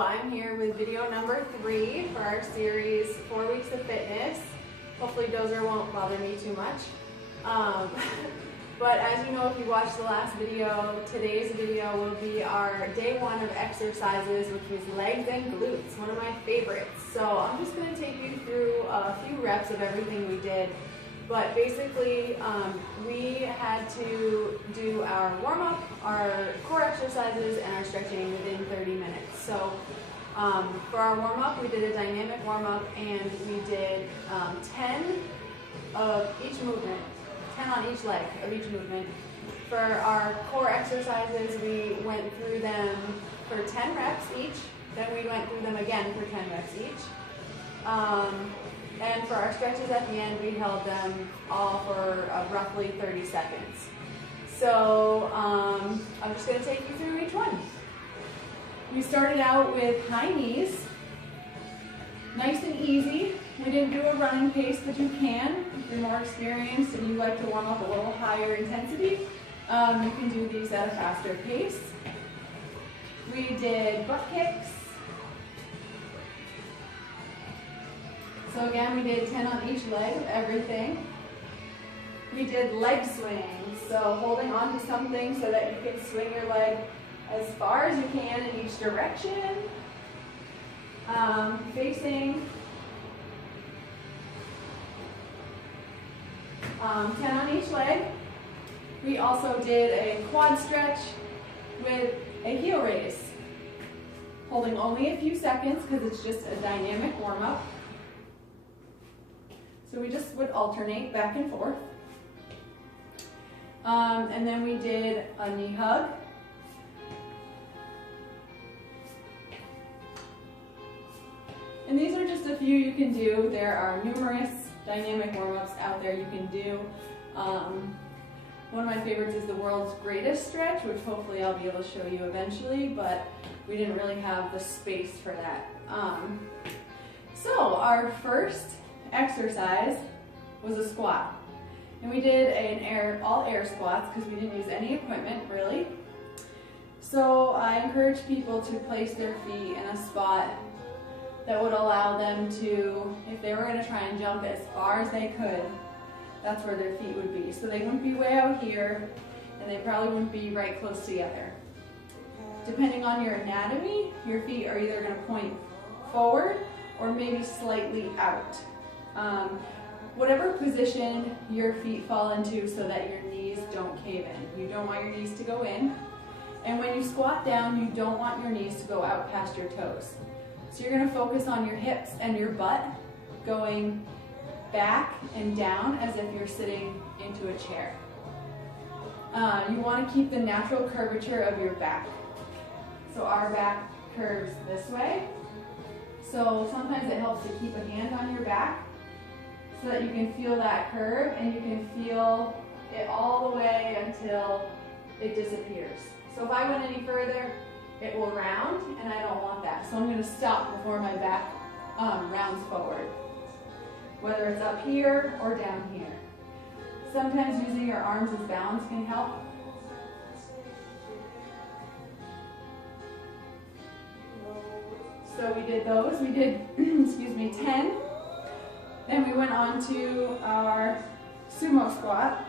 I'm here with video number 3 for our series 4 Weeks of Fitness. Hopefully dozer won't bother me too much. But as you know, if you watched the last video, today's video will be our day 1 of exercises, which was legs and glutes, one of my favorites. So I'm just going to take you through a few reps of everything we did. But basically, we had to do our warm-up, our core exercises, and our stretching within 30 minutes. So for our warm-up, we did a dynamic warm-up, and we did 10 of each movement, 10 on each leg of each movement. For our core exercises, we went through them for 10 reps each, then we went through them again for 10 reps each. And for our stretches at the end, we held them all for roughly 30 seconds. So I'm just going to take you through each one. We started out with high knees, nice and easy. We didn't do a running pace, but you can. If you're more experienced and you like to warm up a little higher intensity, you can do these at a faster pace. We did butt kicks. So again, we did 10 on each leg of everything. We did leg swings, so holding on to something so that you can swing your leg as far as you can in each direction. Facing. 10 on each leg. We also did a quad stretch with a heel raise, holding only a few seconds because it's just a dynamic warm-up. So we just would alternate back and forth. And then we did a knee hug. And these are just a few you can do. There are numerous dynamic warm-ups out there you can do. One of my favorites is the world's greatest stretch, which hopefully I'll be able to show you eventually, but we didn't really have the space for that. So our first exercise was a squat, and we did all air squats because we didn't use any equipment really. So I encourage people to place their feet in a spot that would allow them to, if they were going to try and jump as far as they could, that's where their feet would be. So they wouldn't be way out here, and they probably wouldn't be right close together. Depending on your anatomy, your feet are either going to point forward or maybe slightly out. Whatever position your feet fall into so that your knees don't cave in. You don't want your knees to go in. And when you squat down, you don't want your knees to go out past your toes. So you're going to focus on your hips and your butt going back and down as if you're sitting into a chair. You want to keep the natural curvature of your back. So our back curves this way. So sometimes it helps to keep a hand on your back so that you can feel that curve and you can feel it all the way until it disappears. So if I went any further, it will round, and I don't want that. So I'm going to stop before my back rounds forward, whether it's up here or down here. Sometimes using your arms as balance can help. So we did those. We did, excuse me, 10. Then we went on to our sumo squat.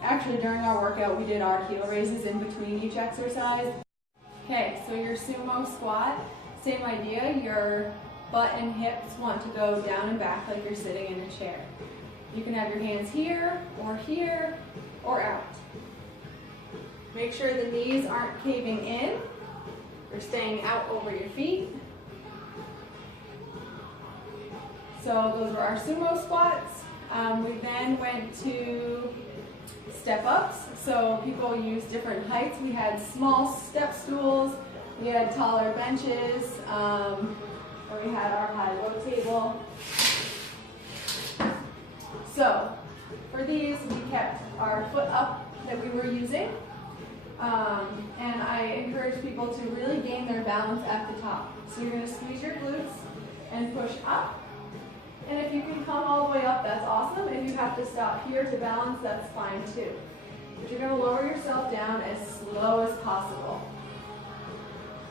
Actually, during our workout, we did our heel raises in between each exercise. Okay, so your sumo squat, same idea. Your butt and hips want to go down and back like you're sitting in a chair. You can have your hands here, or out. Make sure the knees aren't caving in. You're staying out over your feet. So those were our sumo squats. We then went to step ups. So people use different heights. We had small step stools, we had taller benches, and we had our high-low table. So for these, we kept our foot up that we were using. And I encourage people to really gain their balance at the top. So you're going to squeeze your glutes and push up. And if you can come all the way up, that's awesome. If you have to stop here to balance, that's fine too. But you're going to lower yourself down as slow as possible.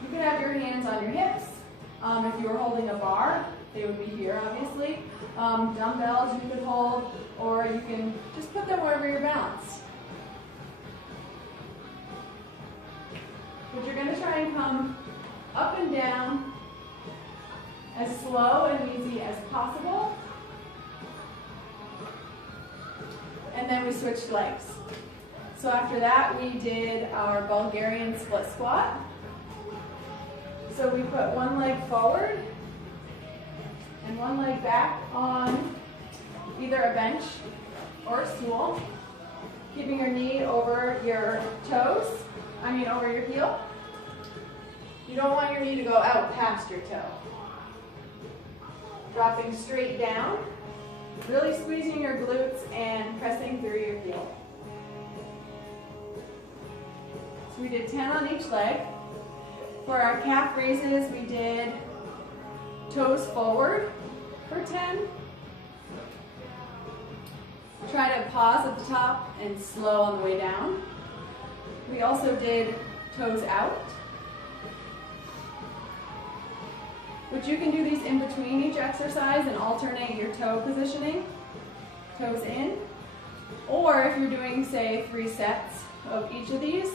You could have your hands on your hips. If you were holding a bar, they would be here, obviously. Dumbbells you could hold, or you can just put them wherever you're balanced. But you're going to try and come up and down as slow and easy as possible. And then we switched legs. So after that, we did our Bulgarian split squat. So we put one leg forward and one leg back on either a bench or a stool, keeping your knee over your toes, over your heel. You don't want your knee to go out past your toe. Dropping straight down, really squeezing your glutes and pressing through your heel. So we did 10 on each leg. For our calf raises, we did toes forward for 10. Try to pause at the top and slow on the way down. We also did toes out, which you can do these in between each exercise and alternate your toe positioning, toes in. Or if you're doing, say, 3 sets of each of these,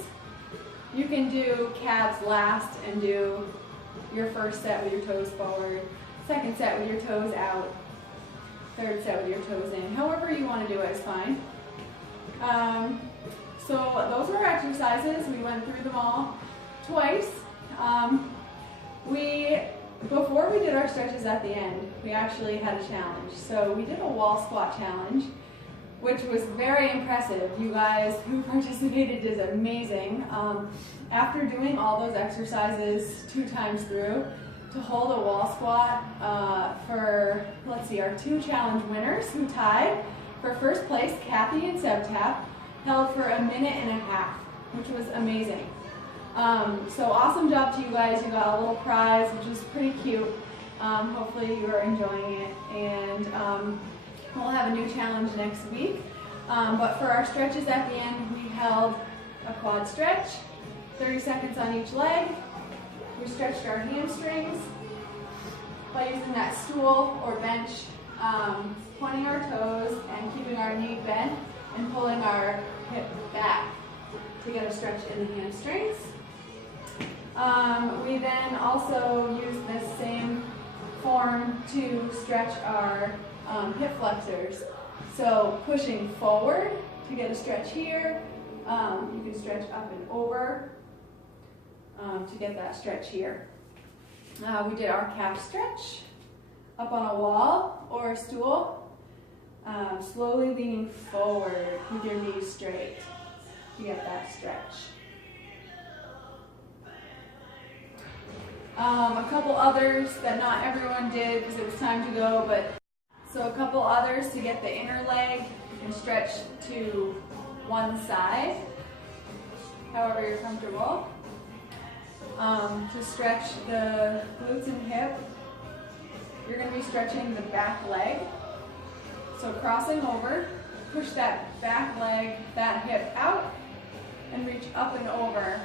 you can do calves last and do your first set with your toes forward, second set with your toes out, third set with your toes in. However you want to do it is fine. So those were our exercises. We went through them all twice. Before we did our stretches at the end, we actually had a challenge. So we did a wall squat challenge, which was very impressive. You guys who participated did amazing. After doing all those exercises 2 times through, to hold a wall squat for, let's see, our 2 challenge winners who tied for first place, Kathy and Sevtap, held for 1.5 minutes, which was amazing. So awesome job to you guys. You got a little prize, which was pretty cute. Hopefully you are enjoying it. And we'll have a new challenge next week. But for our stretches at the end, we held a quad stretch, 30 seconds on each leg. We stretched our hamstrings by using that stool or bench, pointing our toes and keeping our knee bent and pulling our hip back to get a stretch in the hamstrings. We then also used this same form to stretch our hip flexors. So pushing forward to get a stretch here. You can stretch up and over to get that stretch here. We did our calf stretch up on a wall or a stool. Slowly leaning forward with your knees straight to get that stretch. A couple others that not everyone did because it was time to go, but so a couple others to get the inner leg and stretch to one side, however you're comfortable. To stretch the glutes and hip, you're going to be stretching the back leg. So crossing over, push that back leg, that hip out, and reach up and over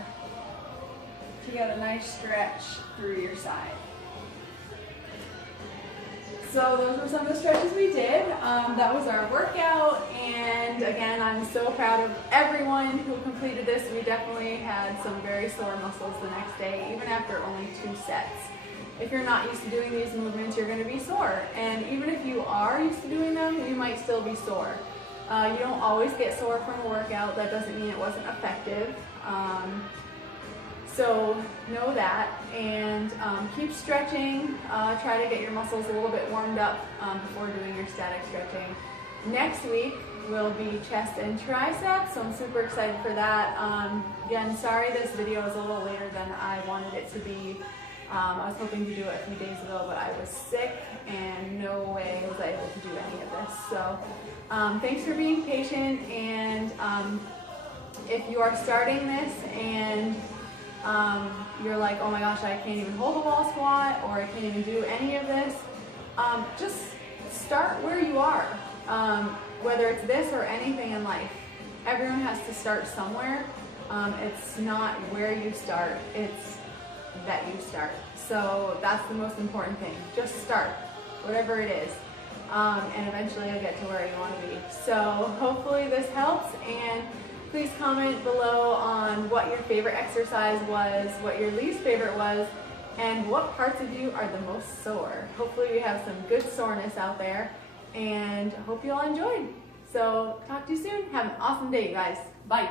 to get a nice stretch through your side. So those were some of the stretches we did. That was our workout, and again, I'm so proud of everyone who completed this. We definitely had some very sore muscles the next day, even after only 2 sets. If you're not used to doing these movements, you're going to be sore, and even if you are used to doing them, you might still be sore. You don't always get sore from a workout. That doesn't mean it wasn't effective. So know that, and keep stretching. Try to get your muscles a little bit warmed up before doing your static stretching. Next week will be chest and triceps, so I'm super excited for that. Again, sorry this video is a little later than I wanted it to be. I was hoping to do it a few days ago, but I was sick and no way was I able to do any of this. So thanks for being patient, and if you are starting this and you're like, oh my gosh, I can't even hold a wall squat, or I can't even do any of this, just start where you are. Whether it's this or anything in life, everyone has to start somewhere. It's not where you start, it's that you start. So that's the most important thing. Just start, whatever it is. And eventually you'll get to where you want to be. So hopefully this helps, and please comment below on what your favorite exercise was, what your least favorite was, and what parts of you are the most sore. Hopefully we have some good soreness out there, and hope you all enjoyed. So talk to you soon. Have an awesome day, guys. Bye.